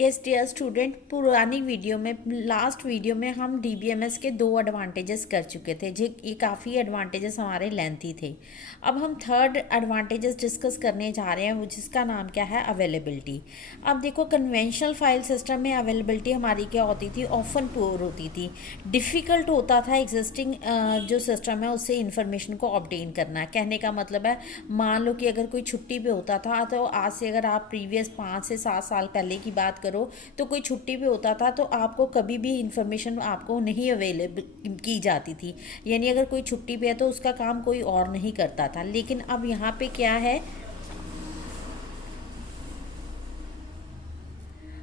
Yes dear student, पुरानी video में last video में हम डीबीएमएस के 2 एडवांटेजेस कर चुके थे। जो ये काफ़ी एडवांटेजेस हमारे लेंथी थे। अब हम थर्ड एडवांटेजेस डिस्कस करने जा रहे हैं, वो जिसका नाम क्या है, अवेलेबिलिटी। अब देखो, कन्वेंशनल फाइल सिस्टम में अवेलेबिलिटी हमारी क्या होती थी, ऑफन पुअर होती थी। डिफ़िकल्ट होता था एग्जिस्टिंग जो सिस्टम है उससे इंफॉर्मेशन को ऑब्टेन करना। कहने का मतलब है, मान लो कि अगर कोई छुट्टी पे होता था, तो आज से अगर आप प्रीवियस 5 से 7 साल पहले की बात करो, तो कोई छुट्टी पे होता था तो आपको कभी भी इंफॉर्मेशन आपको नहीं अवेलेबल की जाती थी। यानी अगर कोई छुट्टी पे है तो उसका काम कोई और नहीं करता था। लेकिन अब यहाँ पे क्या है,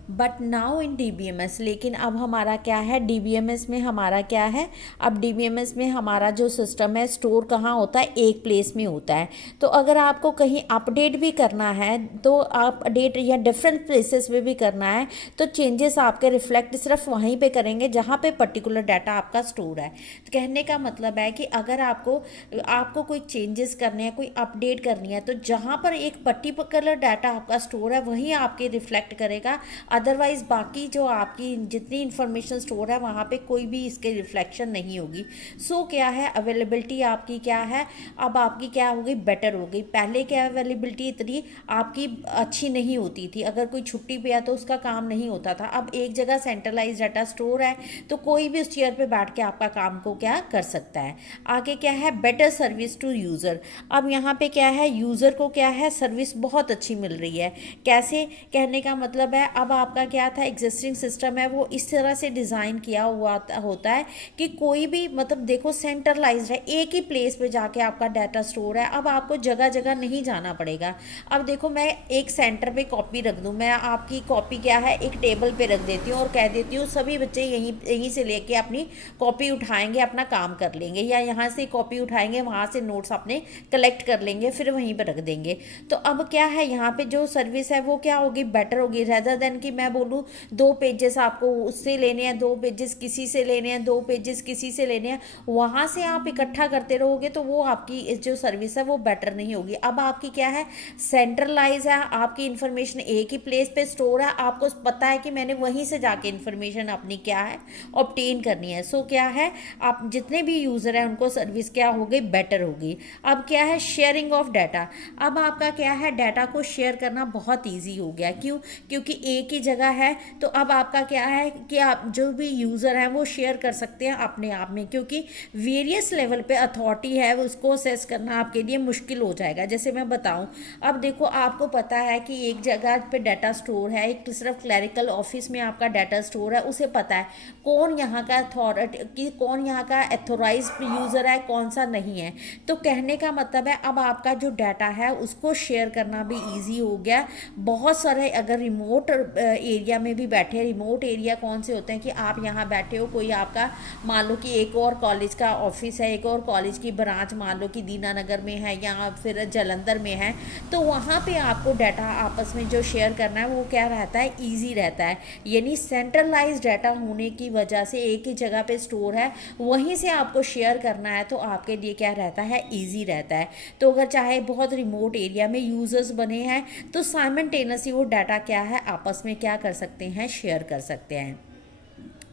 बट नाउ इन डीबीएमएस, लेकिन अब हमारा क्या है, डीबीएमएस में हमारा क्या है, अब डीबीएमएस में हमारा जो सिस्टम है स्टोर कहाँ होता है, एक प्लेस में होता है। तो अगर आपको कहीं अपडेट भी करना है, तो आप अपडेट या डिफरेंट प्लेसेस में भी करना है, तो चेंजेस आपके रिफ्लेक्ट सिर्फ वहीं पे करेंगे जहाँ पे पर्टिकुलर डाटा आपका स्टोर है। तो कहने का मतलब है कि अगर आपको आपको कोई चेंजेस करने हैं, कोई अपडेट करनी है, तो जहाँ पर एक पर्टिकुलर डाटा आपका स्टोर है वहीं आपके रिफ्लेक्ट करेगा। अदरवाइज बाकी जो आपकी जितनी इंफॉर्मेशन स्टोर है वहाँ पे कोई भी इसके रिफ्लेक्शन नहीं होगी। सो क्या है, अवेलेबिलिटी आपकी क्या है, अब आपकी क्या हो गई, बेटर हो गई। पहले क्या अवेलेबिलिटी इतनी आपकी अच्छी नहीं होती थी, अगर कोई छुट्टी पे है तो उसका काम नहीं होता था। अब एक जगह सेंट्रलाइज डाटा स्टोर है तो कोई भी उस चेयर पे बैठ के आपका काम को क्या कर सकता है। आगे क्या है, बेटर सर्विस टू यूज़र। अब यहाँ पे क्या है, यूज़र को क्या है, सर्विस बहुत अच्छी मिल रही है। कैसे, कहने का मतलब है, अब आपका क्या था, एग्जिस्टिंग सिस्टम है वो इस तरह से डिज़ाइन किया हुआ होता है कि कोई भी, मतलब देखो, सेंट्रलाइज्ड है, एक ही प्लेस पे जाके आपका डाटा स्टोर है। अब आपको जगह जगह नहीं जाना पड़ेगा। अब देखो, मैं एक सेंटर पे कॉपी रख दूँ, मैं आपकी कॉपी क्या है एक टेबल पे रख देती हूँ और कह देती हूँ सभी बच्चे यहीं यहीं से लेके अपनी कॉपी उठाएंगे, अपना काम कर लेंगे, या यहाँ से कॉपी उठाएंगे, वहाँ से नोट्स अपने कलेक्ट कर लेंगे, फिर वहीं पर रख देंगे। तो अब क्या है, यहाँ पे जो सर्विस है वो क्या होगी, बेटर होगी। रेदर देन कि मैं बोलूँ 2 पेजेस आपको उससे लेने हैं, 2 पेजेस किसी से लेने हैं, 2 पेजेस किसी से लेने हैं, वहाँ से आप इकट्ठा करते रहोगे तो वो आपकी जो सर्विस है वो बेटर नहीं होगी। अब आपकी क्या है, सेंट्रलाइज है, आपकी इन्फॉर्मेशन एक ही प्लेस पे स्टोर है, आपको पता है कि मैंने वहीं से जाके इन्फॉर्मेशन अपनी क्या है ऑब्टेन करनी है। सो क्या है, आप जितने भी यूज़र हैं उनको सर्विस क्या हो गई, बेटर होगी। अब क्या है, शेयरिंग ऑफ डाटा। अब आपका क्या है, डाटा को शेयर करना बहुत ईजी हो गया। क्यों, क्योंकि एक ही जगह है, तो अब आपका क्या है कि आप जो भी यूज़र हैं वो शेयर कर सकते हैं अपने आप में, क्योंकि वेरियस लेवल पे अथॉरिटी है उसको असेस करना आपके लिए मुश्किल हो जाएगा। जैसे मैं बताऊं, अब देखो, आपको पता है कि एक जगह पे डाटा स्टोर है, एक सिर्फ क्लरिकल ऑफिस में आपका डाटा स्टोर है, उसे पता है कौन यहाँ का अथॉरिटी, कौन यहाँ का एथोराइज यूज़र है, कौन सा नहीं है। तो कहने का मतलब है, अब आपका जो डाटा है उसको शेयर करना भी ईजी हो गया। बहुत सारे, अगर रिमोट एरिया में भी बैठे, रिमोट एरिया कौन से होते हैं कि आप यहाँ बैठे हो, कोई आपका मान लो कि एक और कॉलेज का ऑफिस है, एक और कॉलेज की ब्रांच मान लो कि दीनानगर में है या फिर जलंधर में है, तो वहाँ पे आपको डाटा आपस में जो शेयर करना है वो क्या रहता है, ईजी रहता है। यानी सेंट्रलाइज डाटा होने की वजह से एक ही जगह पे स्टोर है, वहीं से आपको शेयर करना है तो आपके लिए क्या रहता है, ईजी रहता है। तो अगर चाहे बहुत रिमोट एरिया में यूज़र्स बने हैं तो साइमल्टेनियसली वो डाटा क्या है आपस में क्या कर सकते हैं, शेयर कर सकते हैं।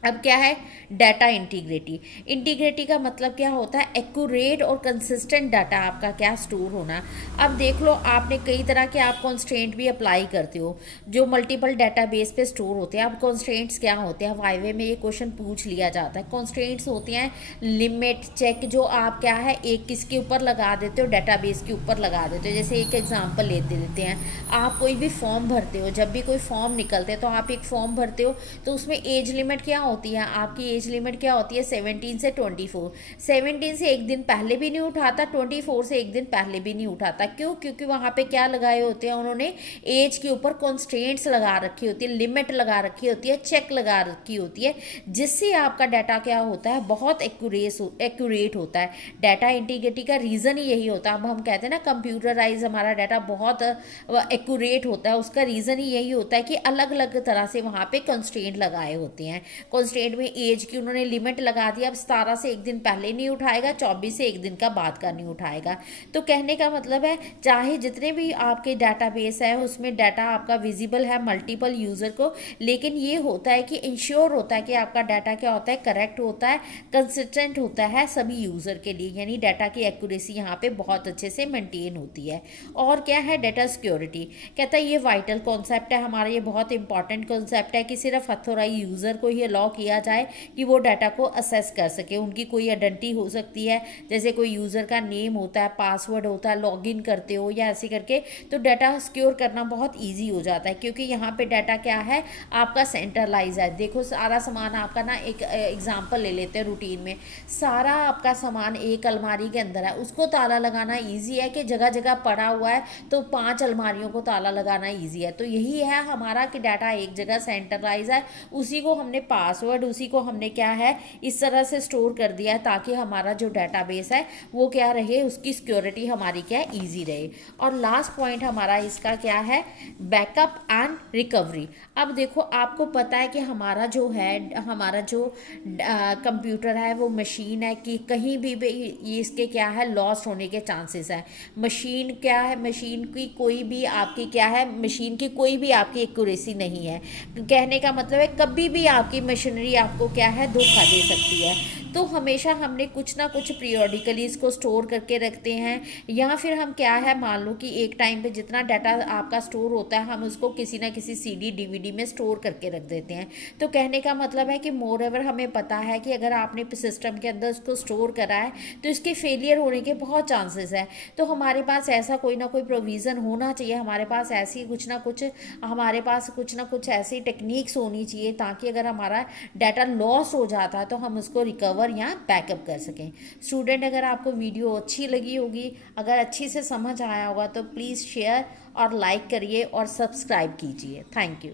अब क्या है, डाटा इंटीग्रिटी। इंटीग्रिटी का मतलब क्या होता है, एक्यूरेट और कंसिस्टेंट डाटा आपका क्या स्टोर होना। अब देख लो, आपने कई तरह के आप कॉन्स्ट्रेंट भी अप्लाई करते हो जो मल्टीपल डाटाबेस पे स्टोर होते हैं। अब कॉन्स्ट्रेंट्स क्या होते हैं, वाइवे में ये क्वेश्चन पूछ लिया जाता है। कॉन्स्ट्रेंट्स होते हैं लिमिट, चेक, जो आप क्या है एक किसके ऊपर लगा देते हो, डाटाबेस के ऊपर लगा देते हो। जैसे एक एग्जांपल लेते हैं, आप कोई भी फॉर्म भरते हो, जब भी कोई फॉर्म निकलते हैं तो आप एक फॉर्म भरते हो, तो उसमें एज लिमिट क्या होती है, आपकी एज लिमिट क्या होती है, 17 से 24। 17 से एक दिन पहले भी नहीं उठाता, 24 से एक दिन पहले भी नहीं उठाता। क्यों, क्योंकि वहाँ पे क्या लगाए होते हैं उन्होंने, एज के ऊपर कॉन्स्ट्रेंट्स लगा रखी होती है, लिमिट लगा रखी होती है, चेक लगा रखी होती है, जिससे आपका डाटा क्या होता है, बहुत एक्यूरेट होता है। डाटा इंटीग्रिटी का रीज़न ही यही होता है। अब हम कहते हैं ना कंप्यूटराइज हमारा डाटा बहुत एक्यूरेट होता है, उसका रीज़न ही यही होता है कि अलग अलग तरह से वहाँ पे कंस्ट्रेंट लगाए होते हैं। कॉन्स्टेंट में एज की उन्होंने लिमिट लगा दी, अब 17 से एक दिन पहले नहीं उठाएगा, 24 से एक दिन का बाद का नहीं उठाएगा। तो कहने का मतलब है चाहे जितने भी आपके डाटाबेस है उसमें डाटा आपका विजिबल है मल्टीपल यूज़र को, लेकिन ये होता है कि इंश्योर होता है कि आपका डाटा क्या होता है, करेक्ट होता है, कंसिस्टेंट होता है सभी यूज़र के लिए, यानी डाटा की एक्यूरेसी यहाँ पे बहुत अच्छे से मेंटेन होती है। और क्या है डाटा सिक्योरिटी, कहता है ये वाइटल कॉन्सेप्ट है हमारा, ये बहुत इंपॉर्टेंट कॉन्सेप्ट है कि सिर्फ ऑथोराइज यूज़र को ही अलाउ किया जाए कि वो डाटा को असेस कर सके। उनकी कोई आइडेंटिटी हो सकती है, जैसे कोई यूज़र का नेम होता है, पासवर्ड होता है, लॉगिन करते हो या ऐसे करके, तो डाटा सिक्योर करना बहुत ईजी हो जाता है, क्योंकि यहाँ पे डाटा क्या है आपका सेंट्रलाइज है। देखो सारा सामान आपका ना, एक एग्जांपल ले लेते हैं रूटीन में, सारा आपका सामान एक अलमारी के अंदर है, उसको ताला लगाना इजी है कि जगह जगह पड़ा हुआ है तो 5 अलमारियों को ताला लगाना इजी है। तो यही है हमारा कि डाटा एक जगह सेंट्रलाइज है, उसी को हमने पासवर्ड, उसी को हमने क्या है इस तरह से स्टोर कर दिया है ताकि हमारा जो डाटाबेस है वो क्या रहे, उसकी सिक्योरिटी हमारी क्या ईजी रहे। और लास्ट पॉइंट हमारा इसका क्या है, बैकअप एंड रिकवरी। अब देखो आपको पता है कि हमारा जो है, हमारा जो कंप्यूटर है वो मशीन है कि कहीं भी ये इसके क्या है लॉस्ट होने के चांसेस है। मशीन क्या है, मशीन की कोई भी आपकी क्या है, मशीन की कोई भी आपकी एक्यूरेसी नहीं है। कहने का मतलब है कभी भी आपकी मशीनरी आपको क्या है धोखा दे सकती है। तो हमेशा हमने कुछ ना कुछ पीरियोडिकली इसको स्टोर करके रखते हैं, या फिर हम क्या है मान लो कि एक टाइम पे जितना डाटा आपका स्टोर होता है हम उसको किसी ना किसी CD DVD में स्टोर करके रख देते हैं। तो कहने का मतलब है कि मोर एवर हमें पता है कि अगर आपने सिस्टम के अंदर उसको स्टोर करा है तो इसके फेलियर होने के बहुत चांसेस है। तो हमारे पास ऐसा कोई ना कोई प्रोविज़न होना चाहिए, हमारे पास ऐसी कुछ ना कुछ, हमारे पास कुछ ना कुछ ऐसी टेक्निक्स होनी चाहिए ताकि अगर हमारा डाटा लॉस हो जाता है तो हम उसको रिकवर या बैकअप कर सकें। स्टूडेंट अगर आपको वीडियो अच्छी लगी होगी, अगर अच्छी से समझ आया होगा तो प्लीज़ शेयर और लाइक करिए और सब्सक्राइब कीजिए। Thank you.